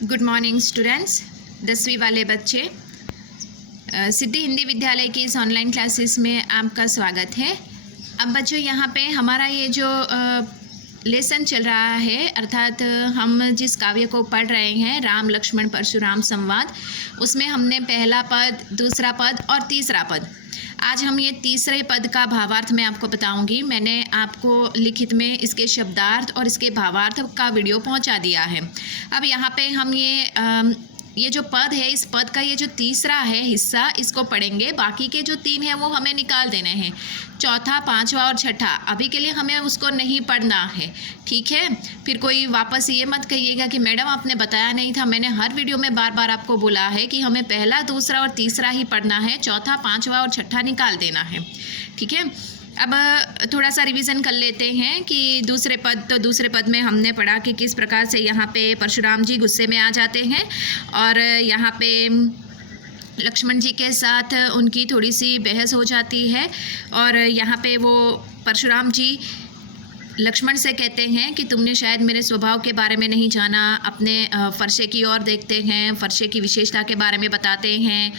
Good morning students. 10वीं वाले बच्चे, सिद्धि हिंदी विद्यालय की इस ऑनलाइन क्लासेस में आपका स्वागत है। अब बच्चों, यहाँ पे हमारा ये जो लेसन चल रहा है, अर्थात हम जिस काव्य को पढ़ रहे हैं, राम लक्ष्मण परशुराम संवाद, उसमें हमने पहला पद, दूसरा पद और तीसरा पद, आज हम ये तीसरे पद का भावार्थ मैं आपको बताऊंगी। मैंने आपको लिखित में इसके शब्दार्थ और इसके भावार्थ का वीडियो पहुंचा दिया है। अब यहाँ पे हम ये जो पद है, इस पद का ये जो तीसरा है हिस्सा, इसको पढ़ेंगे। बाकी के जो तीन हैं वो हमें निकाल देने हैं, चौथा, पांचवा और छठा। अभी के लिए हमें उसको नहीं पढ़ना है, ठीक है। फिर कोई वापस ये मत कहिएगा कि मैडम आपने बताया नहीं था। मैंने हर वीडियो में बार बार आपको बोला है कि हमें पहला, दूसरा और तीसरा ही पढ़ना है, चौथा, पांचवा और छठा निकाल देना है, ठीक है। अब थोड़ा सा रिवीजन कर लेते हैं कि दूसरे पद में हमने पढ़ा कि किस प्रकार से यहाँ पे परशुराम जी गुस्से में आ जाते हैं और यहाँ पे लक्ष्मण जी के साथ उनकी थोड़ी सी बहस हो जाती है और यहाँ पे वो परशुराम जी लक्ष्मण से कहते हैं कि तुमने शायद मेरे स्वभाव के बारे में नहीं जाना। अपने फरसे की ओर देखते हैं, फरसे की विशेषता के बारे में बताते हैं,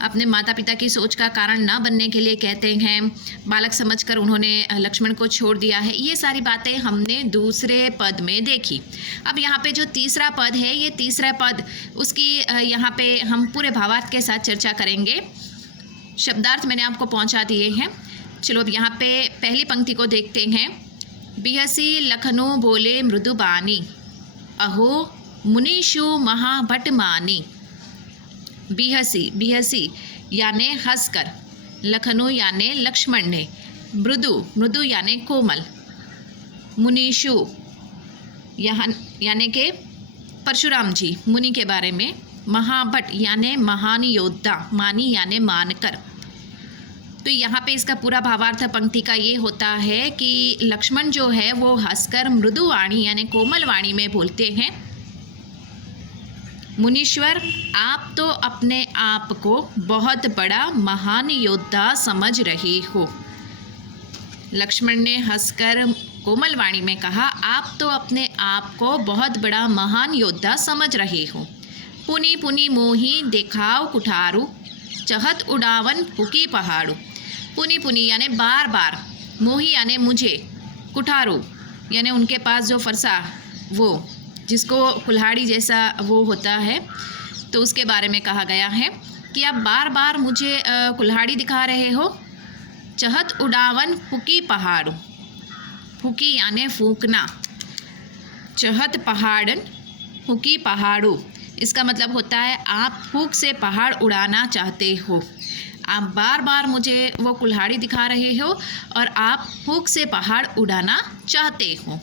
अपने माता पिता की सोच का कारण ना बनने के लिए कहते हैं, बालक समझकर उन्होंने लक्ष्मण को छोड़ दिया है। ये सारी बातें हमने दूसरे पद में देखी। अब यहाँ पे जो तीसरा पद है, ये तीसरा पद, उसकी यहाँ पे हम पूरे भावार्थ के साथ चर्चा करेंगे। शब्दार्थ मैंने आपको पहुँचा दिए हैं। चलो अब यहाँ पे पहली पंक्ति को देखते हैं। बिहसी लखनऊ बोले मृदु बानी, अहो मुनीषु महाभट मानी। बिहसी यानी हंसकर, लखनऊ यानी लक्ष्मण ने, मृदु यानी कोमल, मुनीषु यानी के परशुराम जी मुनि के बारे में, महाभट यानी महान योद्धा, मानी यानी मानकर। तो यहाँ पे इसका पूरा भावार्थ पंक्ति का ये होता है कि लक्ष्मण जो है वो हंसकर मृदु वाणी यानी कोमल वाणी में बोलते हैं, मुनीश्वर आप तो अपने आप को बहुत बड़ा महान योद्धा समझ रहे हो। लक्ष्मण ने हंसकर कोमल वाणी में कहा, आप तो अपने आप को बहुत बड़ा महान योद्धा समझ रहे हो। पुनी पुनी मोही देखाओ कुठारू, चहत उड़ावन हुकी पहाड़ू। पुनी पुनी यानी बार बार, मोही यानी मुझे, कुठारू यानी उनके पास जो फरसा, वो जिसको कुल्हाड़ी जैसा वो होता है, तो उसके बारे में कहा गया है कि आप बार बार मुझे कुल्हाड़ी दिखा रहे हो। चहत उड़ावन फूकी पहाड़ू, फूकी यानी फूकना, चहत पहाड़न फूकी पहाड़ू, इसका मतलब होता है आप फूक से पहाड़ उड़ाना चाहते हो। आप बार बार मुझे वो कुल्हाड़ी दिखा रहे हो और आप फूक से पहाड़ उड़ाना चाहते हो।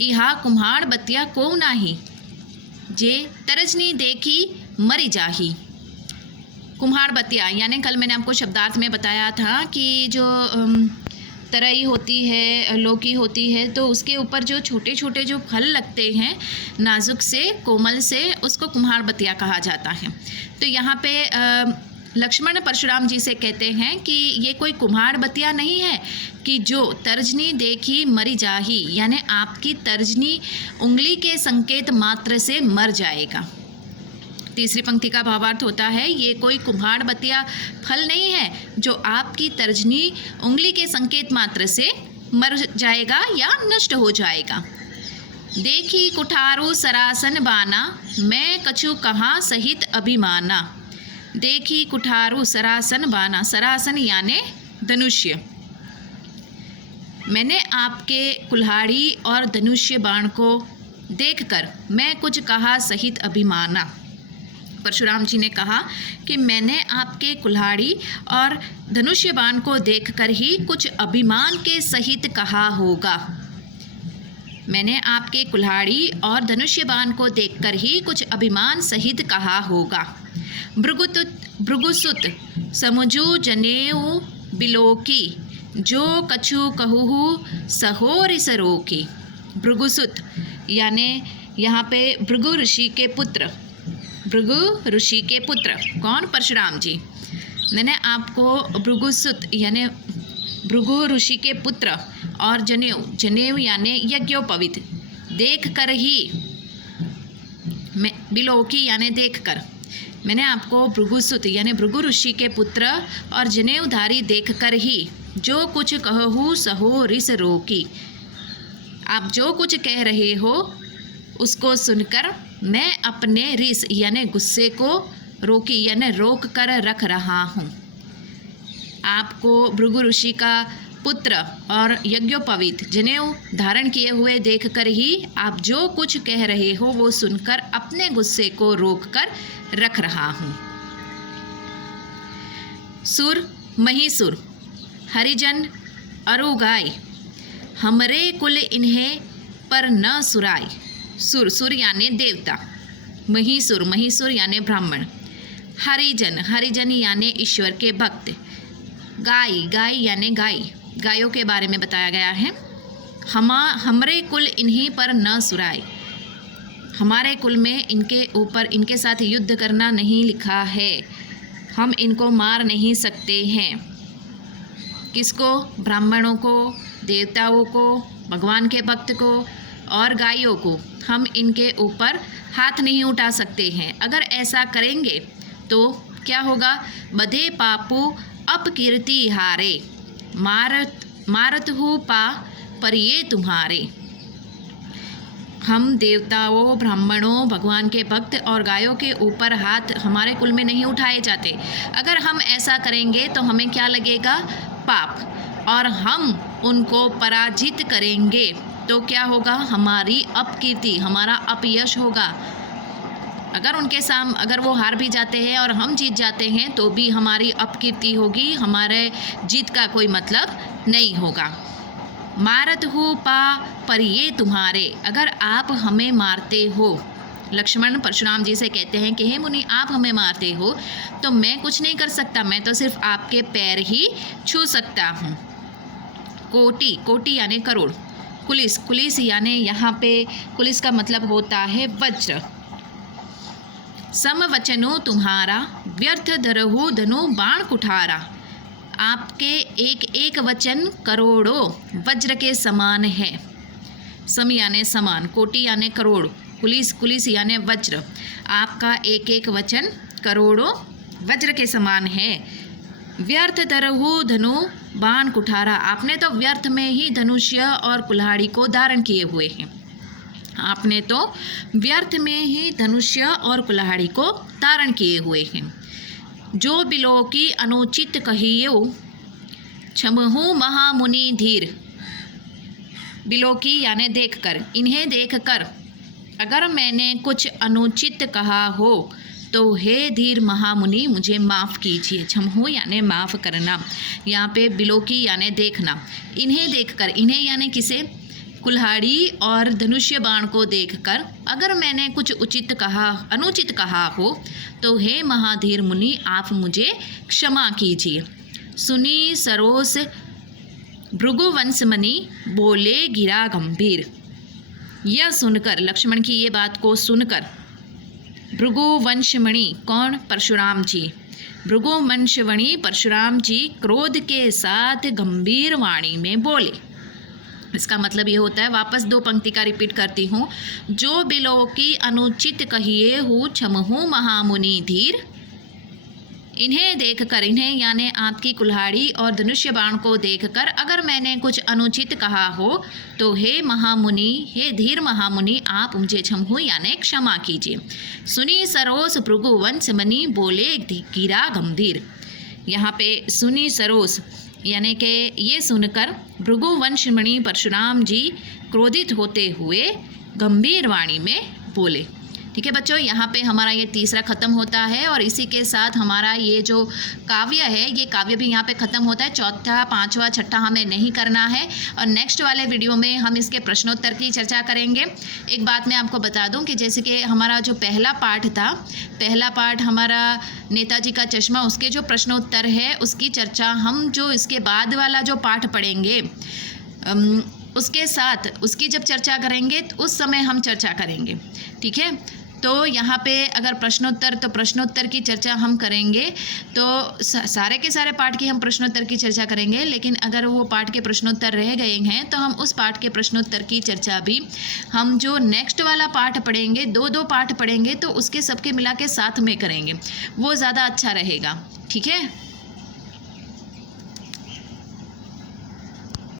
इहा कुम्हाड़ बतिया को नाही, जे तरजनी देखी मरी जाही। कुम्हाड़ बतिया यानी कल मैंने आपको शब्दार्थ में बताया था कि जो तरई होती है, लौकी होती है, तो उसके ऊपर जो छोटे छोटे जो फल लगते हैं नाजुक से, कोमल से, उसको कुम्हाड़ बतिया कहा जाता है। तो यहाँ पे लक्ष्मण परशुराम जी से कहते हैं कि ये कोई कुम्हाड़ बतिया नहीं है कि जो तर्जनी देखी मरी जाही, यानी आपकी तर्जनी उंगली के संकेत मात्र से मर जाएगा। तीसरी पंक्ति का भावार्थ होता है, ये कोई कुम्हाड़ बतिया फल नहीं है जो आपकी तर्जनी उंगली के संकेत मात्र से मर जाएगा या नष्ट हो जाएगा। देखी कुठारू सरासन बाना, मैं कछु कहाँ सहित अभिमाना। देखी कुठारू सरासन बाना, सरासन यानी धनुष्य। मैंने आपके कुल्हाड़ी और धनुष्य बाण को देखकर मैं कुछ कहा सहित अभिमाना। परशुराम जी ने कहा कि मैंने आपके कुल्हाड़ी और धनुष्य बाण को देखकर ही कुछ अभिमान के सहित कहा होगा। मैंने आपके कुल्हाड़ी और धनुष्य बाण को देखकर ही कुछ अभिमान सहित कहा होगा। भृगुसुत समुझू जनेऊ बिलोकी, जो कछु कहूहु सहोर सरोकी। भृगुसुत यानी यहाँ पे भृगु ऋषि के पुत्र, भृगु ऋषि के पुत्र कौन? परशुराम जी। मैंने आपको भृगुसुत यानी भृगु ऋषि के पुत्र और जनेऊ यानी यज्ञोपवीत देख कर ही मैं बिलोकी यानी देखकर, मैंने आपको भृगुसुत यानी भृगु ऋषि के पुत्र और जनेऊधारी देखकर ही जो कुछ कहूँ सहो रिस रोकी। आप जो कुछ कह रहे हो उसको सुनकर मैं अपने रिस यानी गुस्से को रोकी यानी रोक कर रख रहा हूँ। आपको भृगु ऋषि का पुत्र और यज्ञोपवीत जनेऊ धारण किए हुए देखकर ही आप जो कुछ कह रहे हो वो सुनकर अपने गुस्से को रोक कर रख रहा हूँ। सुर महिसुर हरिजन अरुगाई, हमरे कुल इन्हें पर न सुराय। सुर सुर यानी देवता, महिसुर महिसुर यानी ब्राह्मण, हरिजन हरिजन यानी ईश्वर के भक्त, गाय गाय यानी गाय, गायों के बारे में बताया गया है। हमरे कुल इन्हीं पर न सुराय, हमारे कुल में इनके ऊपर इनके साथ युद्ध करना नहीं लिखा है, हम इनको मार नहीं सकते हैं। किसको? ब्राह्मणों को, देवताओं को, भगवान के भक्त को और गायों को हम इनके ऊपर हाथ नहीं उठा सकते हैं। अगर ऐसा करेंगे तो क्या होगा? बधे पापू अपकीर्ति हारे, मारत हूँ पा पर ये तुम्हारे। हम देवताओं, ब्राह्मणों, भगवान के भक्त और गायों के ऊपर हाथ हमारे कुल में नहीं उठाए जाते। अगर हम ऐसा करेंगे तो हमें क्या लगेगा? पाप, और हम उनको पराजित करेंगे तो क्या होगा? हमारी अपकीर्ति, हमारा अपयश होगा। अगर वो हार भी जाते हैं और हम जीत जाते हैं तो भी हमारी अपकीर्ति होगी, हमारे जीत का कोई मतलब नहीं होगा। मारत हूँ पा पर ये तुम्हारे, अगर आप हमें मारते हो, लक्ष्मण परशुराम जी से कहते हैं कि हे मुनि आप हमें मारते हो तो मैं कुछ नहीं कर सकता, मैं तो सिर्फ आपके पैर ही छू सकता हूँ। कोटि, कोटि यानी करोड़, कुलिस, कुलिस यानी यहाँ पे कुलिस का मतलब होता है वज्र। समवचनो तुम्हारा व्यर्थ धरहु धनु बाण कुठारा, आपके एक एक वचन करोड़ों वज्र के समान है। सम यानी समान, कोटि यानी करोड़, कुलिस, कुलिस यानी वज्र, आपका एक एक वचन करोड़ों वज्र के समान है। व्यर्थ धरहु धनु बाण कुठारा, आपने तो व्यर्थ में ही धनुष्य और कुल्हाड़ी को धारण किए हुए हैं। आपने तो व्यर्थ में ही धनुष्य और कुल्हाड़ी को धारण किए हुए हैं। जो बिलोकी अनुचित कहियो क्षमहु महामुनि धीर, बिलोकी यानी देखकर, इन्हें देखकर अगर मैंने कुछ अनुचित कहा हो तो हे धीर महामुनि मुझे माफ़ कीजिए। क्षमहु यानी माफ़ करना, यहाँ पे बिलोकी यानी देखना। इन्हें देखकर, इन्हें यानी किसे? कुल्हाड़ी और धनुष्य बाण को देखकर अगर मैंने कुछ अनुचित कहा हो तो हे महाधीर मुनि आप मुझे क्षमा कीजिए। सुनी सरोस भृगुवंशमणि बोले गिरा गंभीर, यह सुनकर, लक्ष्मण की ये बात को सुनकर भृगुवंशमणि कौन? परशुराम जी। भृगुवंशमणि परशुराम जी क्रोध के साथ गंभीर वाणी में बोले। इसका मतलब ये होता है, वापस दो पंक्ति का रिपीट करती हूँ। जो बिलोकी अनुचित कहिए हूँ क्षमहु महामुनि धीर, इन्हें देखकर, इन्हें यानी आपकी कुल्हाड़ी और धनुष्य बाण को देखकर अगर मैंने कुछ अनुचित कहा हो तो हे महामुनि, हे धीर महामुनि आप मुझे क्षमहु यानी क्षमा कीजिए। सुनी सरोस भृगुवंशमणि बोले गिरा गंभीर, यहाँ पे सुनी सरोस यानी कि ये सुनकर भृगुवंशमणि परशुराम जी क्रोधित होते हुए गंभीर वाणी में बोले। ठीक है बच्चों, यहाँ पे हमारा ये तीसरा ख़त्म होता है और इसी के साथ हमारा ये जो काव्य है ये काव्य भी यहाँ पे ख़त्म होता है। चौथा, पांचवा, छठा हमें नहीं करना है और नेक्स्ट वाले वीडियो में हम इसके प्रश्नोत्तर की चर्चा करेंगे। एक बात मैं आपको बता दूँ कि जैसे कि हमारा जो पहला पाठ था, पहला पाठ हमारा नेताजी का चश्मा, उसके जो प्रश्नोत्तर है उसकी चर्चा हम जो इसके बाद वाला जो पाठ पढ़ेंगे उसके साथ उसकी जब चर्चा करेंगे तो उस समय हम चर्चा करेंगे। ठीक है, तो यहाँ पे अगर प्रश्नोत्तर, तो प्रश्नोत्तर की चर्चा हम करेंगे, तो सारे के सारे पाठ की हम प्रश्नोत्तर की चर्चा करेंगे, लेकिन अगर वो पाठ के प्रश्नोत्तर रह गए हैं तो हम उस पाठ के प्रश्नोत्तर की चर्चा भी हम जो नेक्स्ट वाला पाठ पढ़ेंगे, दो पाठ पढ़ेंगे, तो उसके सबके मिला के साथ में करेंगे, वो ज़्यादा अच्छा रहेगा। ठीक है।